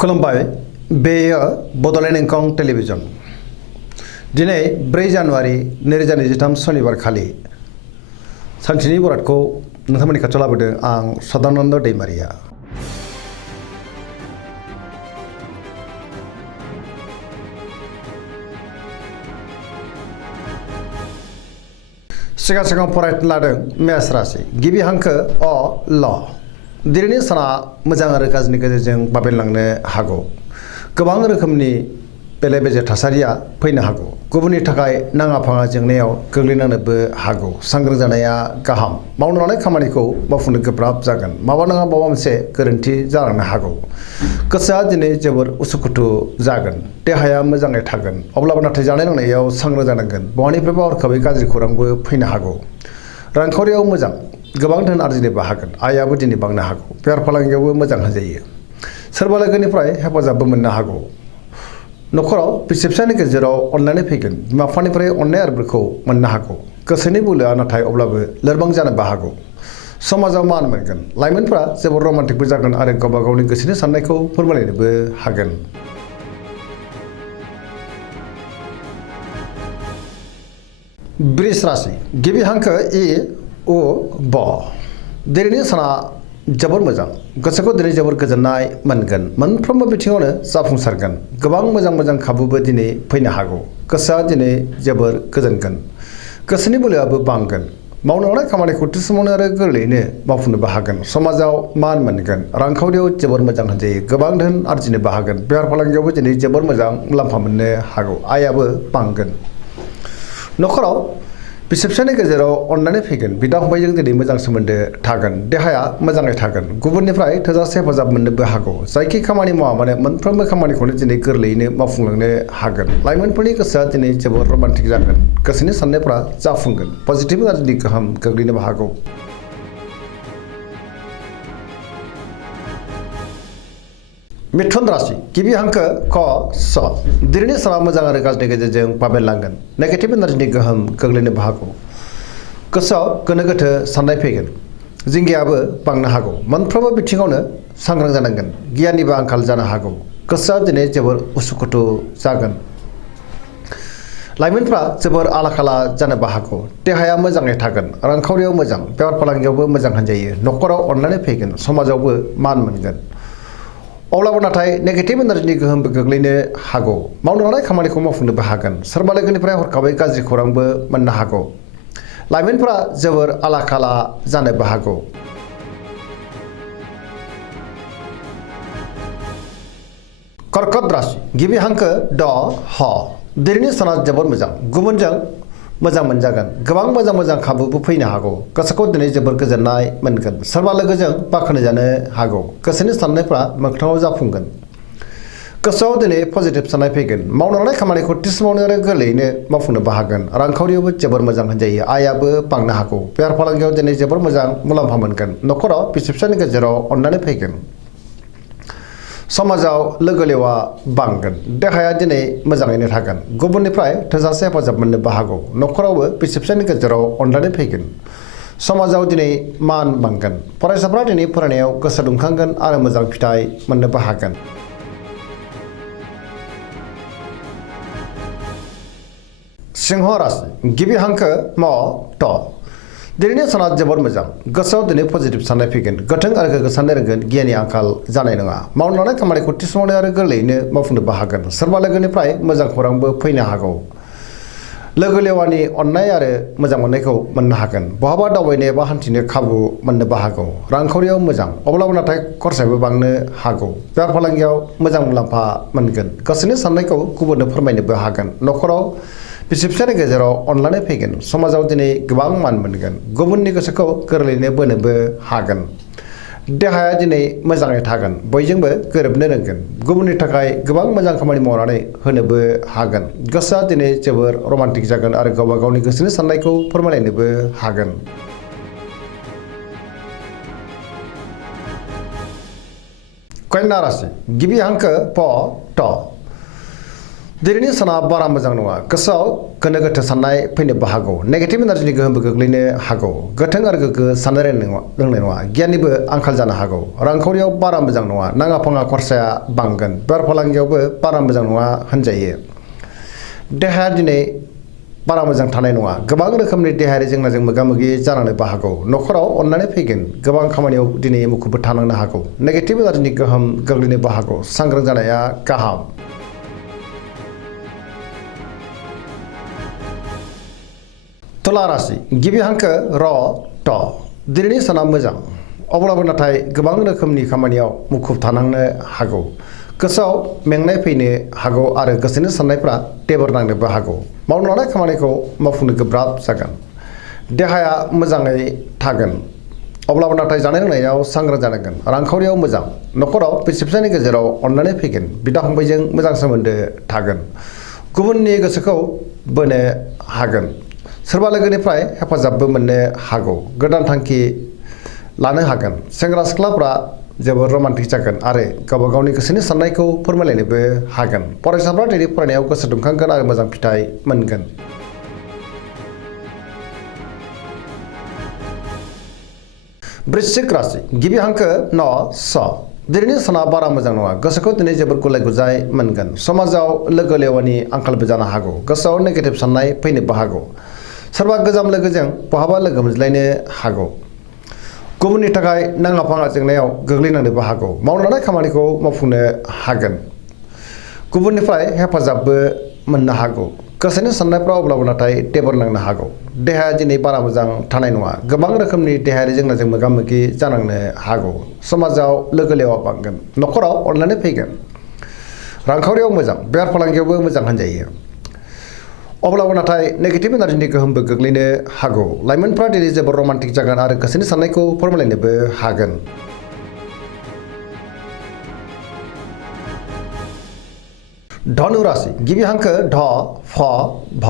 खुलुमबाय बेयो बड'लेण्ड इंखं टेलिभिजन दिनै 4 जानुवारि 2023 शनिबार खालि सानसेनि बरादखौ नोंथांमोननि खाथियाव लाबोदों आं सदानन्द दैमारिया। सिगां फरायनो लादों मेष राशि गिबि हांखो अ ल दिनैनि साना मोजां आरो गाज्रिनि गेजेरजों बाबेनलांनो हागौ। गोबां रोखोमनि बेले बेजे थासारिया फैनो हागौ। गुबुननि थाखाय नाङा फाङा जेंनायाव गोग्लैनांनोबो हागौ। सांग्रां जानाया गाहाम। मावनो लानाय खामानिखौ मावफुंनो गोब्राब जागोन। माबा नङा माबा मोनसे गोरोन्थि जालांनो हागौ। गोसोआ दिनै जोबोर उसुखुथु जागोन। देहाया मोजाङै थागोन। अब्लाबो नाथाय जानाय लोंनायाव सांग्रां जानांगोन। बहानिफ्रायबा हरखाबै गाज्रि खौरांबो फैनो हागौ। रांखावरियाव मोजां। गोबां धोन आरजिनोबो हागोन। आयाबो दिनै बांनो हागौ। बेफार फालांगियावबो मोजां होनजायो। सोरबा लोगोनिफ्राय हेफाजाबबो मोननो हागौ। न'खराव बिसि फिसायनि गेजेराव अनलायनाय फैगोन। बिमा बिफानिफ्राय अननाय आरो बोरखौ मोननो हागौ। गोसोनि बोलोआ नाथाय अब्लाबो लोरबां जानोबो हागौ। समाजाव मान मोनगोन। लाइमोनफोरा जोबोर रमान्टिकबो जागोन आरो गावबा गावनि गोसोनि साननायखौ फोरमायलायनोबो हागोन। वृष राशि गिबि हांखो इ उ ब दिनैनि साना जोबोर मोजां। गोसोखौ दिनै जोबोर गोजोननाय मोनगोन। मोनफ्रोमबो बिथिङावनो जाफुंसारगोन। गोबां मोजां खाबुबो दिनै फैनो हागौ। गोसोआ दिनै जोबोर गोजोनगोन। गोसोनि बोलोआबो बांगोन। मावनो लानाय खामानिखौ थि समावनो आरो गोरलैयैनो मावफुंनोबो हागोन। समाजाव मान मोनगोन। रांखावरियाव जोबोर मोजां होनजायो। गोबां धोन आरजिनोबो हागोन। बेफार फालांगियावबो दिनै जोबोर मोजां मुलाम्फा मोननो हागौ। आयाबो बांगोन। न'खराव बिसि फिसायनि गेजेराव अनलायनाय फैगोन। बिदा फंबायजों दिनै मोजां सोमोन्दो थागोन। देहाया मोजाङै थागोन। गुबुननिफ्राय थोजासे हेफाजाब मोननोबो हागौ। जायखि खामानि मावा मानो मोनफ्रोमबो खामानिखौनो दिनै गोरलैयैनो मावफुंलांनो हागोन। लाइमोनफोरनि गोसोआ दिनै जोबोर रमान्टिक जागोन। गोसोनि साननायफ्रा जाफुंगोन। पजिटिभ गाज्रिनि गोहोम गोग्लैनोबो हागौ। मिथुन राशि गिबि हांखो क स दिनैनि साना मोजां आरो गाज्रिनि गेजेरजों बाबेनलांगोन। नेगेटिभ एनार्जिनि गोहोम गोग्लैनोबो हागौ। गोसोआव गोनो गोथो साननाय फैगोन। जिंगायाबो बांनो हागौ। मोनफ्रोमबो बिथिङावनो सांग्रां जानांगोन। गियाननिबो आंखाल जानो हागौ। गोसोआ दिनै जोबोर उसुखुथु जागोन। लाइमोनफ्रा जोबोर आला खाला जानोबो हागौ। देहाया मोजाङै थागोन। रांखावरियाव मोजां। बेफार फालांगियावबो मोजां होनजायो। न'खराव अनलायनाय फैगोन। समाजावबो मान मोनगोन। अब्लाबो नाथाय नेगेटिभ एनार्जिनि गोहोमबो गोग्लैनो हागौ। मावनो लानाय खामानिखौ मावफुंनोबो हागोन। सोरबा लोगोनिफ्राय हरखाबै गाज्रि खौरांबो मोननो हागौ। लाइमोनफोरा जोबोर आला खाला जानोबो हागौ। कर्कट राशि गिबि हांखो ड ह दिनैनि साना जोबोर मोजां। गुबुनजों मोजां मोनजागोन। गोबां मोजां खाबुबो फैनो हागौ। गोसोखौ दिनै जोबोर गोजोननाय मोनगोन। सोरबा लोगोजों बाख्नायजानो हागौ। गोसोनि साननायफ्रा मोगथाङाव जाफुंगोन। गोसोआव दिनै पजिटिभ साननाय फैगोन। मावनो लानाय खामानिखौ थि समावनो आरो गोरलैयैनो मावफुंनोबो हागोन। रांखावरियावबो जोबोर मोजां होनजायो। आयाबो बांनो हागौ। बेफार फालांगियाव दिनै जोबोर मोजां मुलाम्फा मोनगोन। न'खराव बिसि फिसायनि गेजेराव अनलायनाय फैगोन। समाजाव लोगो लेवा बांगोन। देहाया दिनै मोजाङैनो थागोन। गुबुननिफ्राय थोजासे हेफाजाब मोननोबो हागौ। न'खरावबो बिसि फिसायनि गेजेराव अनलायनाय फैगोन। समाजाव दिनै मान बांगोन। फरायसाफ्रा दिनै फरायनायाव गोसो दुंखांगोन आरो मोजां फिथाइ मोननोबो हागोन। सिंह राशि गिबि हांखो म ट दिनैनि साना जोबोर मोजां। गोसोआव दिनै पजिटिभ साननाय फैगोन। गोथों आरो गोग्गो साननो रोंगोन। गियाननि आंखाल जानाय नङा। मावनो लानाय खामानिखौ थि समावनो आरो गोरलैयैनो मावफुंनोबो हागोन। सोरबा लोगोनिफ्राय मोजां खौरांबो फैनो हागौ। लोगो लेवानि अननाय आरो मोजां मोननायखौ मोननो हागोन। बहाबा दावबायनो एबा हान्थिनो खाबु मोननोबो हागौ। रांखावरियाव मोजां। अब्लाबो नाथाय खरसायाबो बांनो हागौ। बेफार फालांगियाव मोजां मुलाम्फा मोनगोन। गोसोनि साननायखौ गुबुननो फोरमायनोबो हागोन। न'खराव बिसि फिसायनि गेजेराव अनलायनाय फैगोन। समाजाव दिनै गोबां मान मोनगोन। गुबुननि गोसोखौ गोरलैयैनो बोनोबो हागोन। देहाया दिनै मोजाङै थागोन। बयजोंबो गोरोबनो रोंगोन। गुबुननि थाखाय गोबां मोजां खामानि मावनानै होनोबो हागोन। गोसोआ दिनै जोबोर रमान्टिक जागोन आरो गावबा गावनि गोसोनि साननायखौ फोरमायलायनोबो हागोन। कन्या राशि गिबि हांखो प ट दिनैनि साना बारा मोजां नङा गोसोआव गोनो गोथो साननाय फैनोबो हागौ नेगेटिभ एनार्जिनि गोहोमबो गोग्लैनो हागौ गोथों आरो गोग्गो साननो रोंनाय नङा गियाननिबो आंखाल जानो हागौ रांखावरियाव बारा मोजां नङा नाङा फाङा खरसाया बांगोन बेफार फालांगियावबो बारा मोजां नङा होनजायो देहाया दिनै बारा मोजां थानाय नङा गोबां रोखोमनि देहायारि जेंनाजों मोगा मोगि जानांनोबो हागौ न'खराव अननानै फैगोन गोबां खामानियाव दिनै मुखुबबो थानांनो हागौ नेगेटिभ एनार्जिनि गोहोम गोग्लैनोबो हागौ सांग्रां जानाया गाहाम तुला राशि गिबि हांखो र ट दिनैनि साना मोजां अब्लाबो नाथाय गोबां रोखोमनि खामानियाव मुखुब थानांनो हागौ गोसोआव मेंनाय फैनो हागौ आरो गोसोनि साननायफ्रा टेबोर नांनोबो हागौ मावनो लानाय खामानिखौ मावफुंनो गोब्राब जागोन देहाया मोजाङै थागोन अब्लाबो नाथाय जानाय लोंनायाव सांग्रां जानांगोन रांखावरियाव मोजां न'खराव बिसि फिसायनि गेजेराव अननानै फैगोन बिदा फंबायजों मोजां सोमोन्दो थागोन गुबुननि गोसोखौ बोनो हागोन सोरबा लोगोनिफ्राय हेफाजाबबो मोननो हागौ गोदान थांखि लानो हागोन सेंग्रा सिख्लाफ्रा जोबोद रमान्टिक जागोन आरो गावबा गावनि गोसोनि साननायखौ फोरमायलायनोबो हागोन फरायसाफ्रा दिनै फरायनायाव गोसो दुंखांगोन आरो मोजां फिथाइ मोनगोन वृश्चिक राशि गिबि हांखो न स दिनैनि साना बारा मोजां नङा गोसोखौ दिनै जोबोद गुलाय गुजाय मोनगोन समाजाव लोगो लेवानि आंखालबो जानो हागौ गोसोआव नेगेटिभ साननाय फैनोबो हागौ सोरबा गोजाम लोगोजों बहाबा लोगो मोनज्लायनो हागौ गुबुननि थाखाय नाङा फाङा जेंनायाव गोग्लैनांनोबो हागौ मावनो लानाय खामानिखौ मावफुंनो हागोन गुबुननिफ्राय हेफाजाबबो मोननो हागौ गोसोनि साननायफ्रा अब्लाबो नाथाय टेबोर नांनो हागौ देहाया दिनै बारा मोजां थानाय नङा गोबां रोखोमनि देहायारि जेंनाजों मोगा मोगि जानांनो हागौ समाजाव लोगो लेवा बांगोन न'खराव अनलायनाय फैगोन रांखावरियाव मोजां बेफार फालांगियावबो मोजां होनजायो अब्लाबो नाथाय नेगेटिभ एनार्जिनि गोहोमबो गोग्लैनो हागौ लाइमोनफ्रा दिनै जोबोद रमान्टिक जागोन आरो गोसोनि साननायखौ फोरमायलायनोबो हागोन धनु राशि गिबि हांखो ध फ भ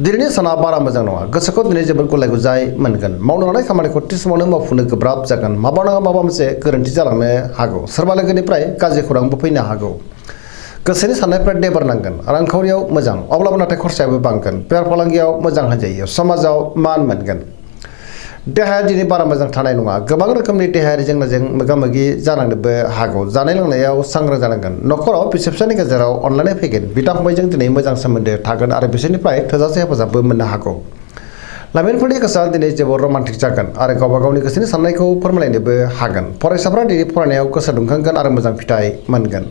दिनैनि साना बारा मोजां नङा गोसोखौ दिनै जोबोद गुलाय गुजाय मोनगोन मावनो लानाय खामानिखौ थि समावनो मावफुंनो गोब्राब जागोन माबा नङा माबा मोनसे गोरोन्थि जालांनो हागौ सोरबा लोगोनिफ्राय गाज्रि खौरांबो फैनो हागौ गोसोनि साननायफ्रा देबार नांगोन रांखावरियाव मोजां अब्लाबो नाथाय खरसायाबो बांगोन बेफार फालांगियाव मोजां होनजायो समाजाव मान मोनगोन देहाया दिनै बारा मोजां थानाय नङा गोबां रोखोमनि देहायारि जेंनाजों मोगा मोगि जानांनोबो हागौ जानाय लोंनायाव सांग्रां जानांगोन न'खराव बिसि फिसायनि गेजेराव अनलायनाय फैगोन बिदा फंबायजों दिनै मोजां सोमोन्दो थागोन आरो बिसोरनिफ्राय थोजासे हेफाजाबबो मोननो हागौ लाइमोनफोरनि गोसोआ दिनै जोबोद रमान्टिक जागोन आरो गावबा गावनि गोसोनि साननायखौ फोरमायलायनोबो हागोन फरायसाफ्रा दिनै फरायनायाव गोसो दुंखांगोन आरो मोजां फिथाइ मोनगोन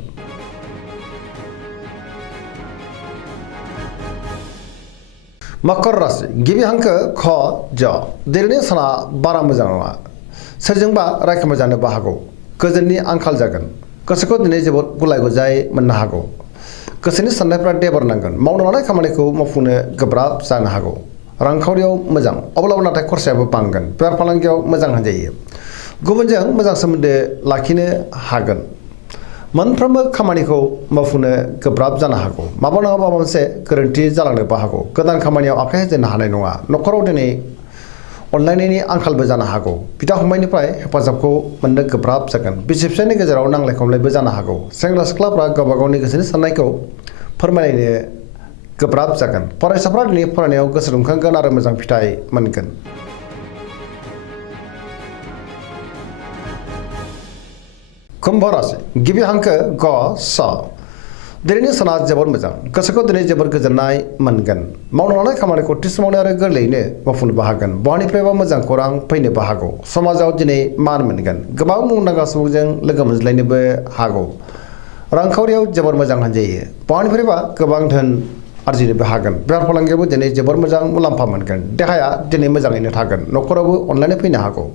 मकर राशि गिबि हांखो ख ज दिनैनि साना बारा मोजां नङा सोरजोंबा रायखोमा जानोबो हागौ गोजोननि आंखाल जागोन गोसोखौ दिनै जोबोद गुलाय गुजाय मोननो हागौ गोसोनि साननायफ्रा देबार नांगोन मावनो लानाय खामानिखौ मावफुंनो गोब्राब जानो हागौ रांखावरियाव मोजां अब्लाबो नाथाय खरसायाबो बांगोन बेफार फालांगियाव मोजां होनजायो गुबुनजों मोजां सोमोन्दो लाखिनो हागोन मोनफ्रोमबो खामानिखौ मावफुंनो गोब्राब जानो हागौ माबा नङा माबा मोनसे गोरोन्थि जालांनोबो हागौ गोदान खामानियाव आखाइ होजेननो हानाय नङा न'खराव दिनै अनलायनायनि आंखालबो जानो हागौ बिदा फंबायनिफ्राय हेफाजाबखौ मोननो गोब्राब जागोन बिसि फिसायनि गेजेराव नांलाय खमलायबो जानो हागौ सेंग्रा सिख्लाफ्रा गावबा गावनि गोसोनि साननायखौ फोरमायलायनो गोब्राब जागोन फरायसाफ्रा दिनै फरायनायाव गोसो दुंखांगोन आरो मोजां फिथाइ मोनगोन कुम्भ राशि गिबि हांखो ग स दिनैनि साना जोबोद मोजां गोसोखौ दिनै जोबोद गोजोननाय मोनगोन मावनो लानाय खामानिखौ थि समावनो आरो गोरलैयैनो मावफुंनोबो हागोन बहानिफ्रायबा मोजां खौरां फैनोबो हागौ समाजाव दिनै मान मोनगोन गोबां मुंदांखा सुबुंजों लोगो मोनज्लायनोबो हागौ रांखावरियाव जोबोद मोजां होनजायो बहानिफ्रायबा गोबां धोन आरजिनोबो हागोन बेफार फालांगियावबो दिनै जोबोद मोजां मुलाम्फा मोनगोन देहाया दिनै मोजाङैनो थागोन न'खरावबो अनलायनाय फैनो हागौ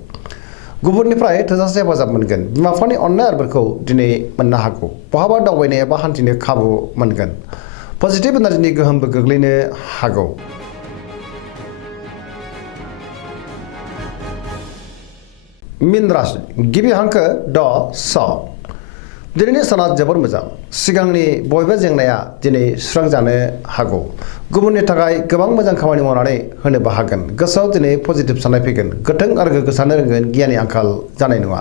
गुबुननिफ्राय थोजासे हेफाजाब मोनगोन बिमा बिफानि अननाय आरफोरखौ दिनै मोननो हागौ बहाबा दावबायनो एबा हान्थिनो खाबु मोनगोन पजिटिभ एनार्जिनि गोहोमबो गोग्लैनो हागौ मीन राशि गिबि हांखो ड स दिनैनि साना जोबोद मोजां सिगांनि बबेबा जेंनाया दिनै सुस्रांजानो हागौ गुबुननि थाखाय गोबां मोजां खामानि मावनानै होनोबो हागोन गोसोआव दिनै पजिटिभ साननाय फैगोन गोथों आरो गोग्गो साननो रोंगोन गियाननि आंखाल जानाय नङा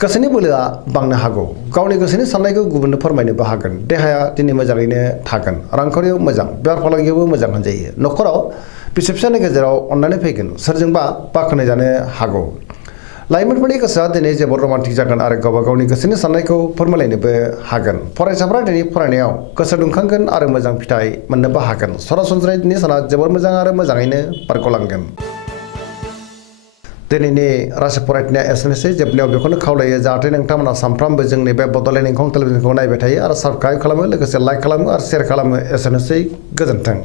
गोसोनि बोलोआ बांनो हागौ गावनि गोसोनि साननायखौ गुबुननो फोरमायनोबो हागोन देहाया दिनै मोजाङैनो थागोन रांखावरियाव मोजां बेफार फालांगियावबो मोजां होनजायो न'खराव बिसि फिसानि गेजेराव अननानै फैगोन सोरजोंबा बाख्नाय जानो हागौ लाइमोनफोरनि गोसोआ दिनै जोबोद रमान्टिक जागोन आरो गावबा गावनि गोसोनि साननायखौ फोरमायलायनोबो हागोन फरायसाफ्रा दिनै फरायनायाव गोसो दुंखांगोन आरो मोजां फिथाइ मोननोबो हागोन सरासनस्रायै दिनै साना जोबोद मोजां आरो मोजाङैनो बारग'लांगोन दिनैनि राशि फरायथिनाया एसेनोसै जोबनायाव बेखौनो खावलायो जाहाथे नोंथांमोना सानफ्रामबो जोंनि बे बड'लेण्ड इंखं टेलिभिजनखौ नायबाय थायो आरो साबस्क्राइब खालामो लोगोसे लाइक खालामो आरो शेयार खालामो एसेनोसै गोजोन्थों